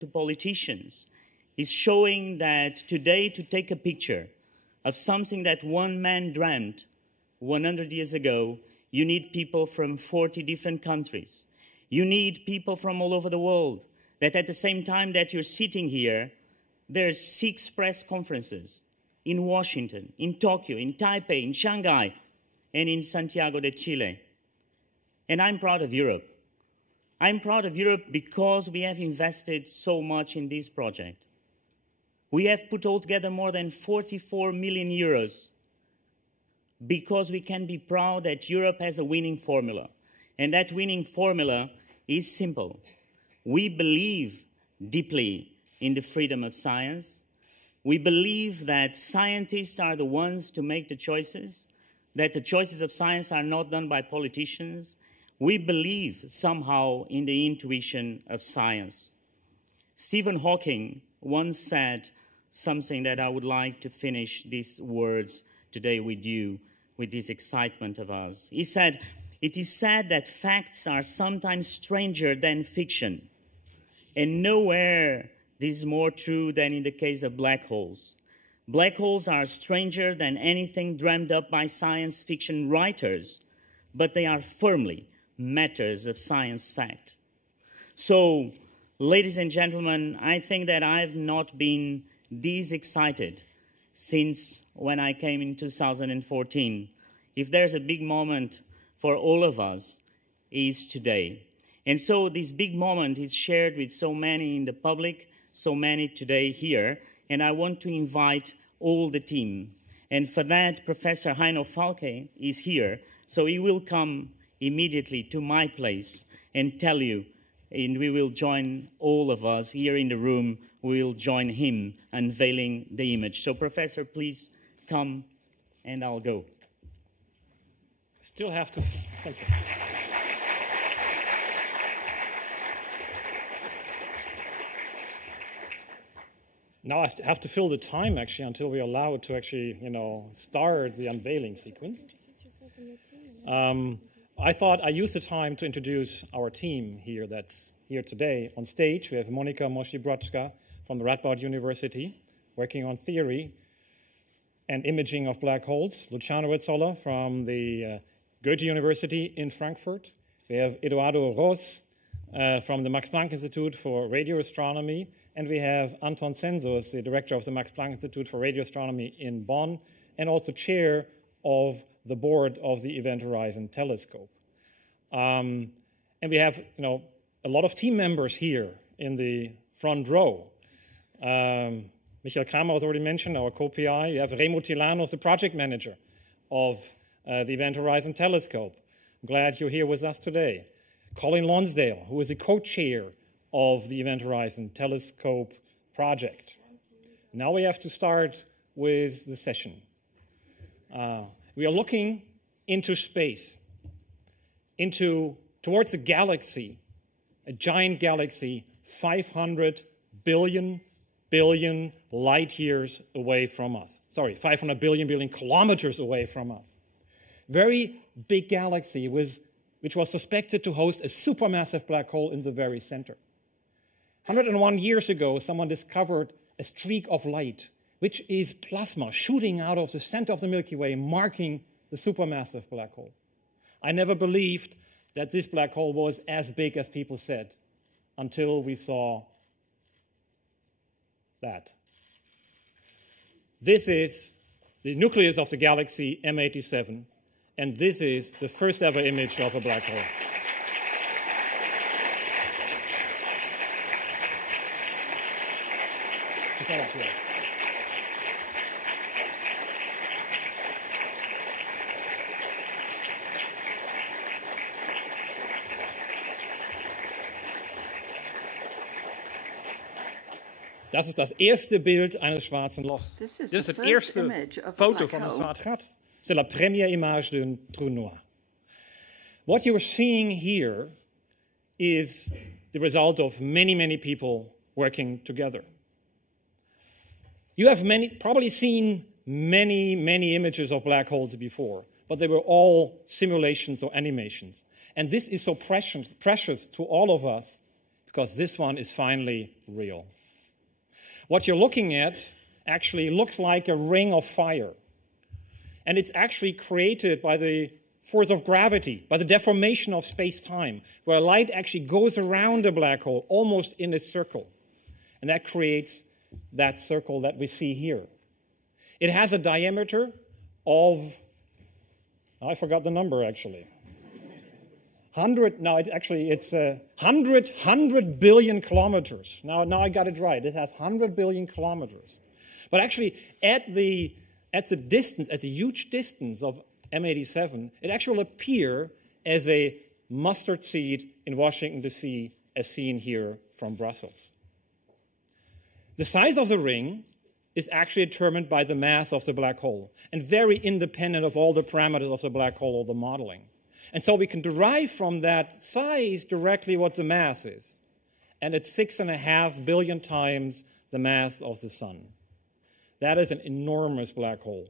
to politicians is showing that today to take a picture of something that one man dreamt 100 years ago, you need people from 40 different countries. You need people from all over the world. That at the same time that you're sitting here, there's 6 press conferences in Washington, in Tokyo, in Taipei, in Shanghai, and in Santiago de Chile. And I'm proud of Europe. I'm proud of Europe because we have invested so much in this project. We have put all together more than 44 million euros because we can be proud that Europe has a winning formula. And that winning formula is simple. We believe deeply in the freedom of science. We believe that scientists are the ones to make the choices, that the choices of science are not done by politicians. We believe somehow in the intuition of science. Stephen Hawking once said something that I would like to finish these words today with you, with this excitement of us. He said, "It is said that facts are sometimes stranger than fiction, and nowhere this is more true than in the case of black holes. Black holes are stranger than anything dreamed up by science fiction writers, but they are firmly matters of science fact." So, ladies and gentlemen, I think that I've not been this excited since when I came in 2014. If there's a big moment for all of us, is today. And so this big moment is shared with so many in the public, so many today here, and I want to invite all the team. And for that, Professor Heino Falke is here, so he will come immediately to my place and tell you, and we will join all of us here in the room, we will join him unveiling the image. So Professor, please come and I'll go. Still have to, thank you. Now I have to fill the time actually until we're allowed to actually, start the unveiling sequence. I thought I use the time to introduce our team here that's here today. On stage, we have Monika Moshi-Brodska from the Radboud University, working on theory and imaging of black holes. Luciano Rizzola from the Goethe University in Frankfurt. We have Eduardo Ros from the Max Planck Institute for Radio Astronomy. And we have Anton Zensus, the director of the Max Planck Institute for Radio Astronomy in Bonn, and also chair of the board of the Event Horizon Telescope. And we have, a lot of team members here in the front row. Michael Kramer was already mentioned, our co-PI. You have Remo Tilanos, the project manager of the Event Horizon Telescope. I'm glad you're here with us today. Colin Lonsdale, who is the co-chair of the Event Horizon Telescope project. Now we have to start with the session. We are looking into space, towards a galaxy, a giant galaxy, 500 billion light years away from us. Sorry, 500 billion kilometers away from us. Very big galaxy which was suspected to host a supermassive black hole in the very center. 101 years ago, someone discovered a streak of light, which is plasma shooting out of the center of the Milky Way, marking the supermassive black hole. I never believed that this black hole was as big as people said, until we saw that. This is the nucleus of the galaxy M87, and this is the first ever image of a black hole. Das ist das erste Bild eines schwarzen Lochs. Das ist das erste Foto von einem schwarzen gat. C'est la première image d'un trou noir. What you are seeing here is the result of many people working together. You have probably seen many images of black holes before, but they were all simulations or animations. And this is so precious to all of us because this one is finally real. What you're looking at actually looks like a ring of fire. And it's actually created by the force of gravity, by the deformation of space-time, where light actually goes around a black hole, almost in a circle. And that creates that circle that we see here. It has a diameter of, I forgot the number actually. 100 billion kilometers. Now I got it right. It has 100 billion kilometers. But actually, at the distance, at the huge distance of M87, it actually will appear as a mustard seed in Washington, D.C., as seen here from Brussels. The size of the ring is actually determined by the mass of the black hole and very independent of all the parameters of the black hole or the modeling. And so we can derive from that size directly what the mass is. And it's 6.5 billion times the mass of the sun. That is an enormous black hole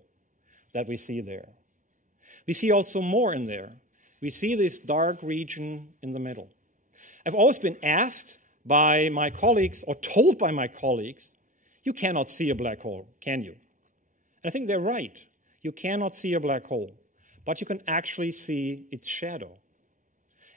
that we see there. We see also more in there. We see this dark region in the middle. I've always been asked by my colleagues, or told by my colleagues, you cannot see a black hole, can you? And I think they're right. You cannot see a black hole, but you can actually see its shadow.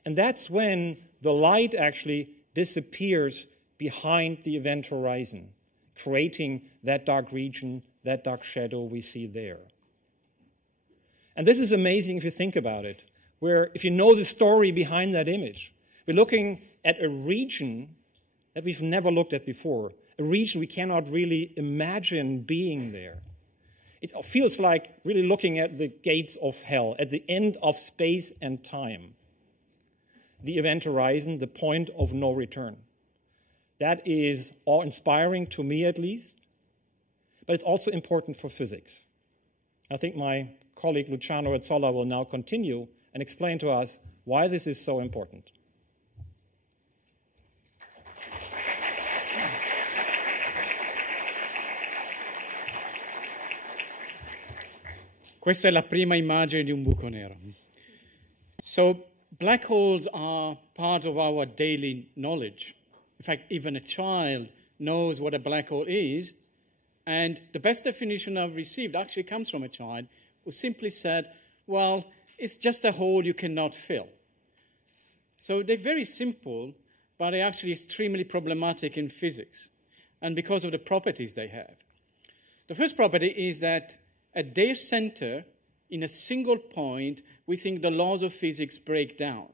And that's when the light actually disappears behind the event horizon, creating that dark region, that dark shadow we see there. And this is amazing if you think about it, where if you know the story behind that image, we're looking at a region that we've never looked at before, a region we cannot really imagine being there. It feels like really looking at the gates of hell, at the end of space and time. The event horizon, the point of no return. That is awe-inspiring to me at least, but it's also important for physics. I think my colleague Luciano Rezzolla will now continue and explain to us why this is so important. Questa è la prima immagine di un buco nero. So black holes are part of our daily knowledge. In fact, even a child knows what a black hole is, and the best definition I've received actually comes from a child who simply said, well, it's just a hole you cannot fill. So they're very simple, but they're actually extremely problematic in physics, and because of the properties they have. The first property is that at their center, in a single point, we think the laws of physics break down.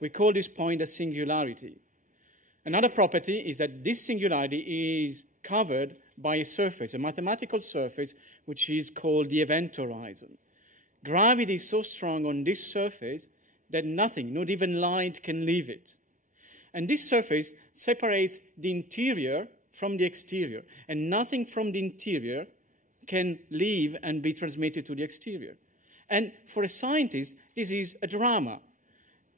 We call this point a singularity. Another property is that this singularity is covered by a surface, a mathematical surface, which is called the event horizon. Gravity is so strong on this surface that nothing, not even light, can leave it. And this surface separates the interior from the exterior, and nothing from the interior can leave and be transmitted to the exterior. And for a scientist, this is a drama,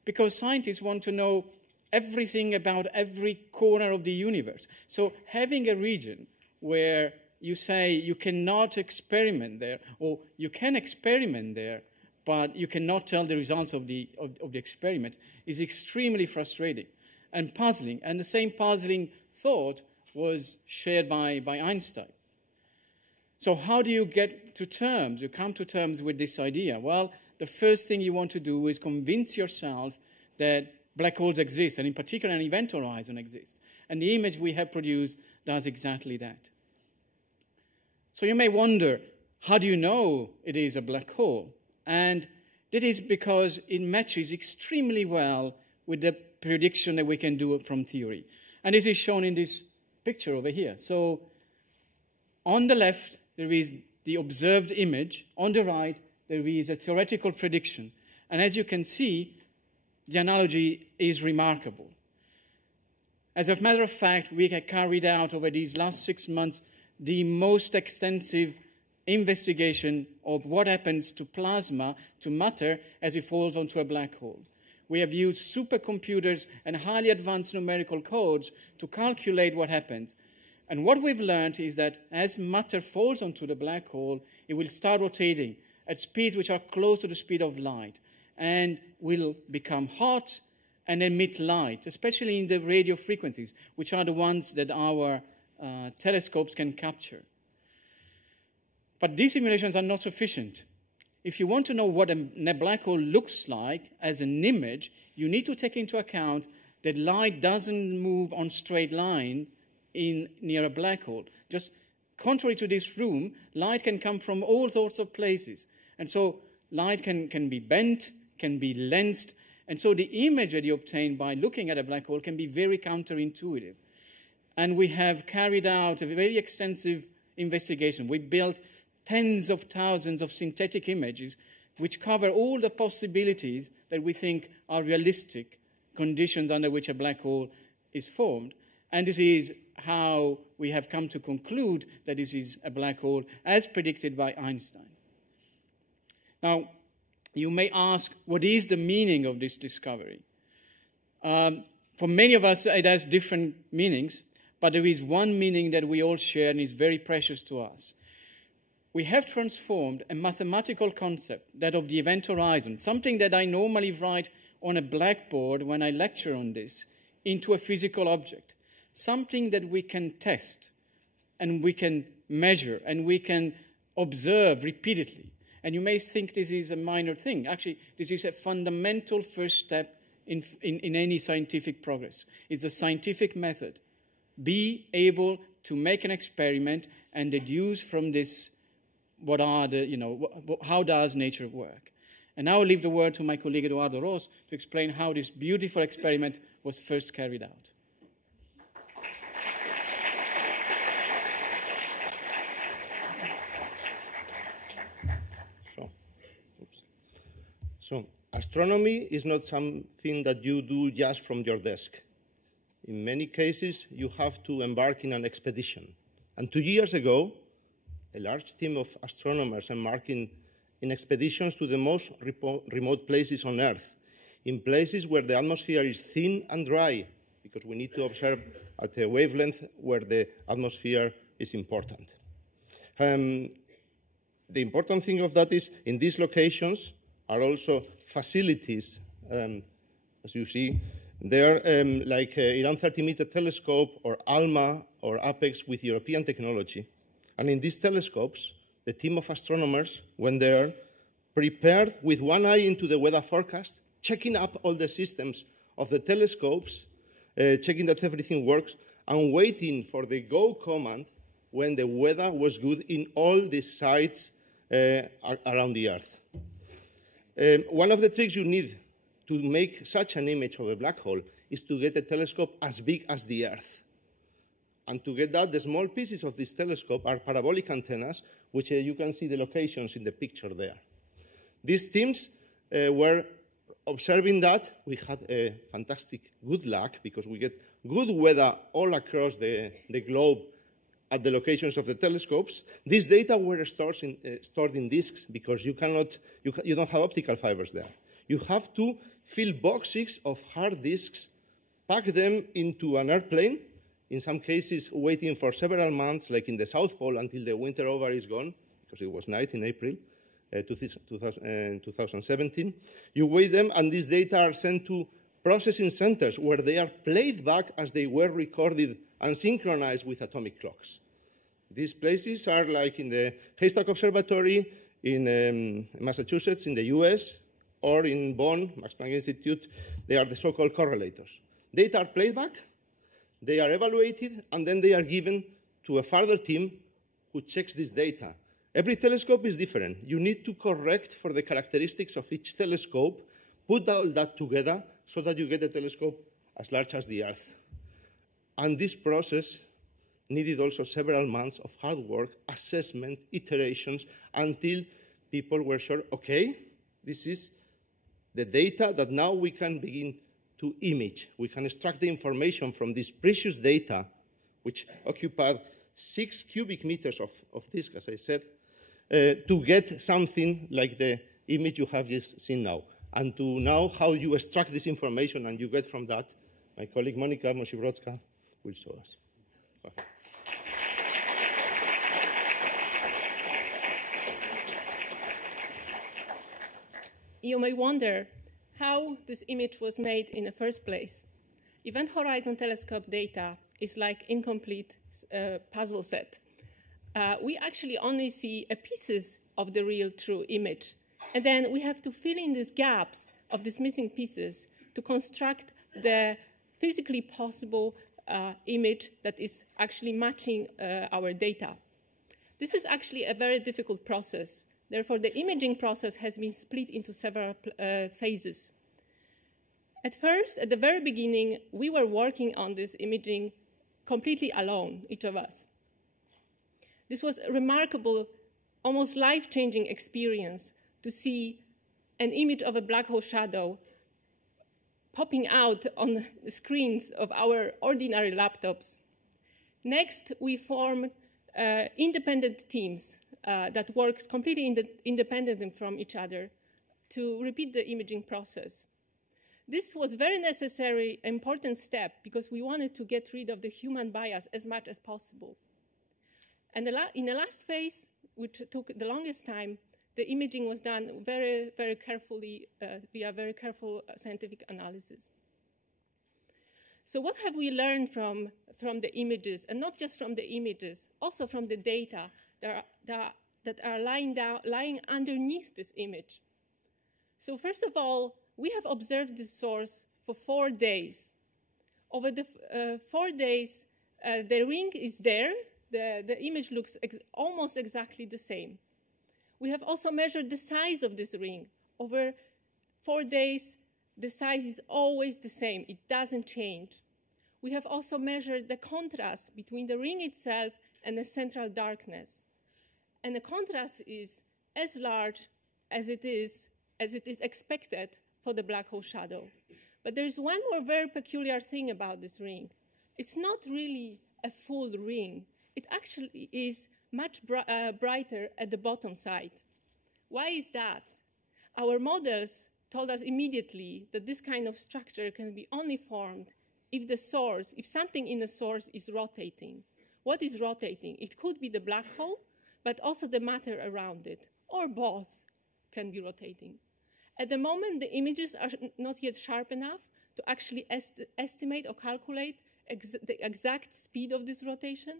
because scientists want to know everything about every corner of the universe. So having a region where you say you cannot experiment there, or you can experiment there, but you cannot tell the results of the experiment, is extremely frustrating and puzzling. And the same puzzling thought was shared by Einstein. So how do you get to terms? You come to terms with this idea. Well, the first thing you want to do is convince yourself that black holes exist, and in particular an event horizon exists. And the image we have produced does exactly that. So you may wonder, how do you know it is a black hole? And it is because it matches extremely well with the prediction that we can do from theory. And this is shown in this picture over here. So on the left, there is the observed image. On the right, there is a theoretical prediction. And as you can see, the analogy is remarkable. As a matter of fact, we have carried out over these last 6 months the most extensive investigation of what happens to plasma, to matter, as it falls onto a black hole. We have used supercomputers and highly advanced numerical codes to calculate what happens. And what we've learned is that as matter falls onto the black hole, it will start rotating at speeds which are close to the speed of light, and will become hot and emit light, especially in the radio frequencies, which are the ones that our telescopes can capture. But these simulations are not sufficient. If you want to know what a black hole looks like as an image, you need to take into account that light doesn't move on straight line near a black hole. Just contrary to this room, light can come from all sorts of places. And so light can be bent, can be lensed, and so the image that you obtain by looking at a black hole can be very counterintuitive. And we have carried out a very extensive investigation. We built tens of thousands of synthetic images which cover all the possibilities that we think are realistic conditions under which a black hole is formed. And this is how we have come to conclude that this is a black hole as predicted by Einstein. Now, you may ask, what is the meaning of this discovery? For many of us, it has different meanings, but there is one meaning that we all share and is very precious to us. We have transformed a mathematical concept, that of the event horizon, something that I normally write on a blackboard when I lecture on this, into a physical object, something that we can test and we can measure and we can observe repeatedly. And you may think this is a minor thing. Actually, this is a fundamental first step in any scientific progress. It's a scientific method. Be able to make an experiment and deduce from this what are the, how does nature work. And now I'll leave the word to my colleague Eduardo Ros to explain how this beautiful experiment was first carried out. So, astronomy is not something that you do just from your desk. In many cases, you have to embark in an expedition. And 2 years ago, a large team of astronomers embarked in expeditions to the most remote places on Earth, in places where the atmosphere is thin and dry, because we need to observe at a wavelength where the atmosphere is important. The important thing of that is, in these locations are also facilities, as you see. They're like Iran 30-meter telescope or ALMA or APEX with European technology. And in these telescopes, the team of astronomers went there, prepared with one eye into the weather forecast, checking up all the systems of the telescopes, checking that everything works, and waiting for the go command when the weather was good in all these sites around the Earth. One of the tricks you need to make such an image of a black hole is to get a telescope as big as the Earth. And to get that, the small pieces of this telescope are parabolic antennas, which you can see the locations in the picture there. These teams were observing that. We had a fantastic good luck because we get good weather all across the globe at the locations of the telescopes. These data were stored in disks because you don't have optical fibers there. You have to fill boxes of hard disks, pack them into an airplane, in some cases waiting for several months, like in the South Pole, until the winter over is gone, because it was night in April 2017. You wait them, and these data are sent to processing centers where they are played back as they were recorded and synchronized with atomic clocks. These places are like in the Haystack Observatory in Massachusetts in the US, or in Bonn, Max Planck Institute. They are the so-called correlators. Data are played back, they are evaluated, and then they are given to a further team who checks this data. Every telescope is different. You need to correct for the characteristics of each telescope, put all that together so that you get a telescope as large as the Earth. And this process needed also several months of hard work, assessment, iterations, until people were sure, okay, this is the data that now we can begin to image. We can extract the information from this precious data, which occupied 6 cubic meters of disk, as I said, to get something like the image you have just seen now. And to know how you extract this information and you get from that, my colleague Monika Mosi-Brodska will show us. Okay. You may wonder how this image was made in the first place. Event Horizon Telescope data is like incomplete puzzle set. We actually only see pieces of the real true image. And then we have to fill in these gaps of these missing pieces to construct the physically possible image that is actually matching our data. This is actually a very difficult process. Therefore, the imaging process has been split into several phases. At first, at the very beginning, we were working on this imaging completely alone, each of us. This was a remarkable, almost life-changing experience to see an image of a black hole shadow popping out on the screens of our ordinary laptops. Next, we formed independent teams that worked completely independent from each other to repeat the imaging process. This was a very necessary, important step because we wanted to get rid of the human bias as much as possible. And in the last phase, which took the longest time, the imaging was done very, very carefully via very careful scientific analysis. So what have we learned from the images, and not just from the images, also from the data that are lying underneath this image? So first of all, we have observed this source for 4 days. Over the 4 days, the ring is there. The image looks almost exactly the same. We have also measured the size of this ring. Over 4 days, the size is always the same. It doesn't change. We have also measured the contrast between the ring itself and the central darkness. And the contrast is as large as it is expected for the black hole shadow. But there is one more very peculiar thing about this ring. It's not really a full ring. It actually is much brighter at the bottom side. Why is that? Our models told us immediately that this kind of structure can be only formed if something in the source is rotating. What is rotating? It could be the black hole, but also the matter around it, or both can be rotating. At the moment, the images are not yet sharp enough to actually estimate or calculate the exact speed of this rotation.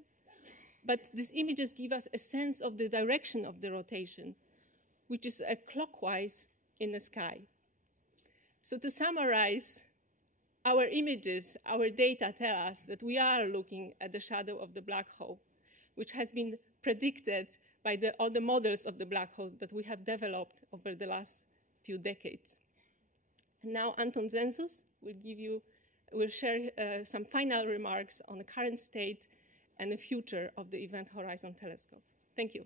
But these images give us a sense of the direction of the rotation, which is clockwise in the sky. So to summarize, our images, our data tell us that we are looking at the shadow of the black hole, which has been predicted by all the models of the black holes that we have developed over the last few decades. And now Anton Zenzus will share some final remarks on the current state and the future of the Event Horizon Telescope. Thank you.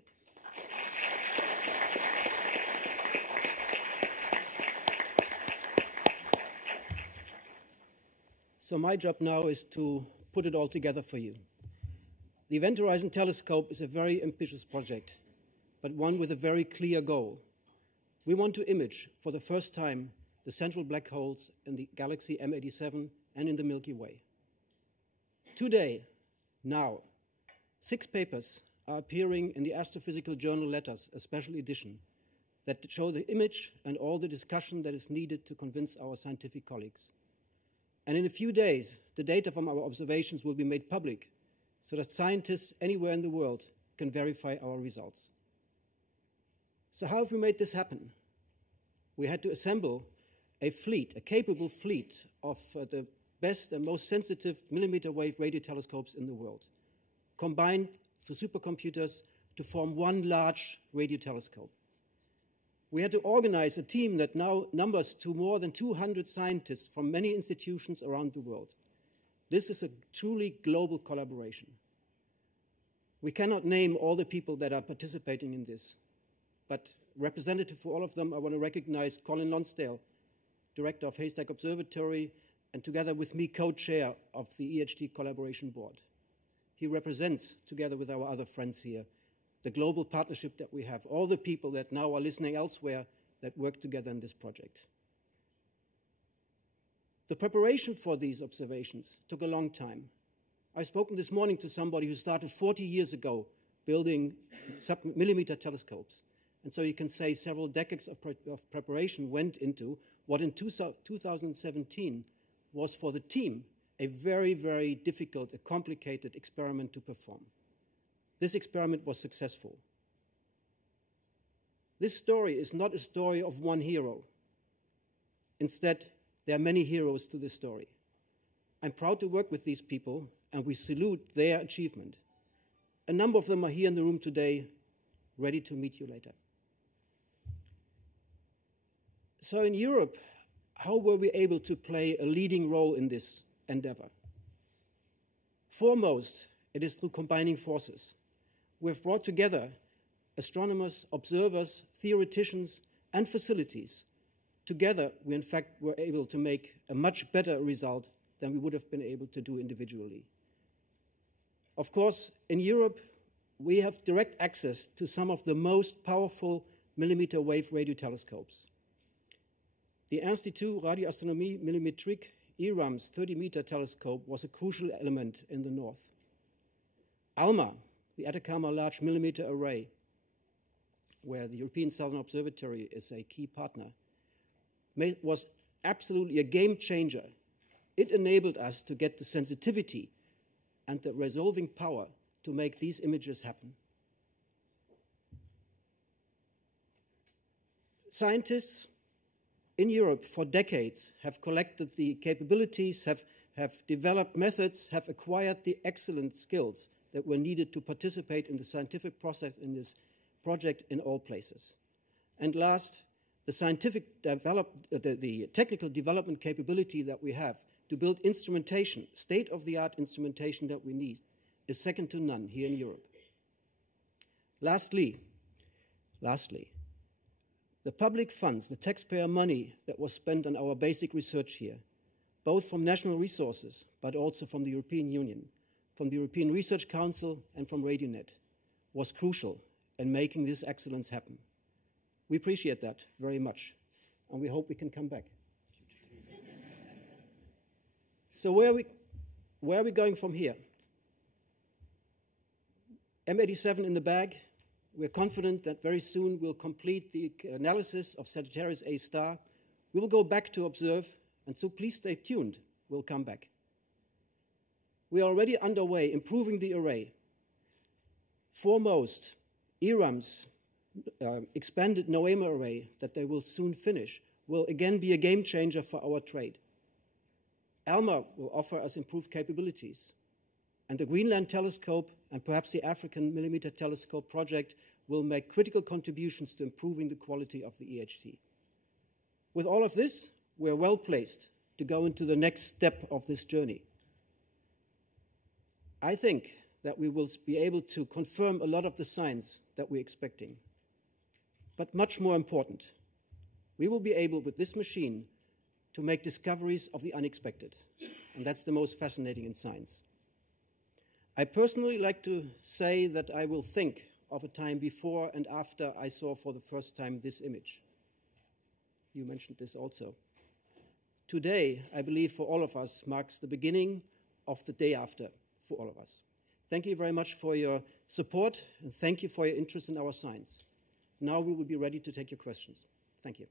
So my job now is to put it all together for you. The Event Horizon Telescope is a very ambitious project, but one with a very clear goal. We want to image, for the first time, the central black holes in the galaxy M87 and in the Milky Way. Today, now, 6 papers are appearing in the Astrophysical Journal Letters, a special edition, that show the image and all the discussion that is needed to convince our scientific colleagues. And in a few days, the data from our observations will be made public so that scientists anywhere in the world can verify our results. So how have we made this happen? We had to assemble a fleet, a capable fleet of the best and most sensitive millimeter wave radio telescopes in the world, combined through supercomputers to form one large radio telescope. We had to organize a team that now numbers to more than 200 scientists from many institutions around the world. This is a truly global collaboration. We cannot name all the people that are participating in this, but representative for all of them, I want to recognize Colin Lonsdale, director of Haystack Observatory, and together with me, co-chair of the EHT Collaboration Board. He represents, together with our other friends here, the global partnership that we have, all the people that now are listening elsewhere that work together in this project. The preparation for these observations took a long time. I've spoken this morning to somebody who started 40 years ago building sub-millimeter telescopes. And so you can say several decades of preparation went into what in 2017 was for the team a very, very difficult, a complicated experiment to perform. This experiment was successful. This story is not a story of one hero. Instead, there are many heroes to this story. I'm proud to work with these people, and we salute their achievement. A number of them are here in the room today, ready to meet you later. So in Europe, how were we able to play a leading role in this endeavor? Foremost, it is through combining forces. We have brought together astronomers, observers, theoreticians, and facilities. Together, we in fact were able to make a much better result than we would have been able to do individually. Of course, in Europe, we have direct access to some of the most powerful millimeter wave radio telescopes. The Institut Radioastronomie Millimétrique IRAMS 30-meter telescope was a crucial element in the north. ALMA, the Atacama Large Millimeter Array, where the European Southern Observatory is a key partner, was absolutely a game changer. It enabled us to get the sensitivity and the resolving power to make these images happen. Scientists in Europe for decades have collected the capabilities, have developed methods, have acquired the excellent skills that were needed to participate in the scientific process in this project in all places. And last, the technical development capability that we have to build instrumentation, state-of-the-art instrumentation that we need, is second to none here in Europe. Lastly, the public funds, the taxpayer money that was spent on our basic research here, both from national resources, but also from the European Union, from the European Research Council and from RadioNet, was crucial in making this excellence happen. We appreciate that very much, and we hope we can come back. So where are we going from here? M87 in the bag. We're confident that very soon we'll complete the analysis of Sagittarius A star. We will go back to observe, and so please stay tuned. We'll come back. We are already underway improving the array. Foremost, IRAMS expanded NOEMA array that they will soon finish will again be a game changer for our trade. ALMA will offer us improved capabilities. And the Greenland Telescope and perhaps the African Millimeter Telescope project will make critical contributions to improving the quality of the EHT. With all of this, we're well placed to go into the next step of this journey. I think that we will be able to confirm a lot of the science that we're expecting. But much more important, we will be able, with this machine, to make discoveries of the unexpected. And that's the most fascinating in science. I personally like to say that I will think of a time before and after I saw for the first time this image. You mentioned this also. Today, I believe for all of us, marks the beginning of the day after for all of us. Thank you very much for your support, and thank you for your interest in our science. Now we will be ready to take your questions. Thank you.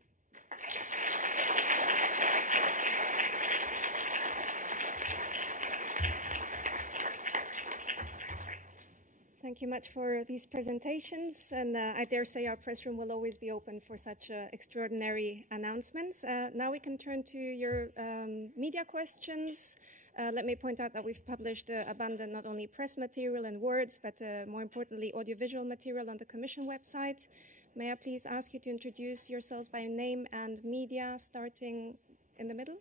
Thank you much for these presentations, and I dare say our press room will always be open for such extraordinary announcements. Now we can turn to your media questions. Let me point out that we've published abundant not only press material and words, but more importantly, audiovisual material on the Commission website. May I please ask you to introduce yourselves by name and media, starting in the middle?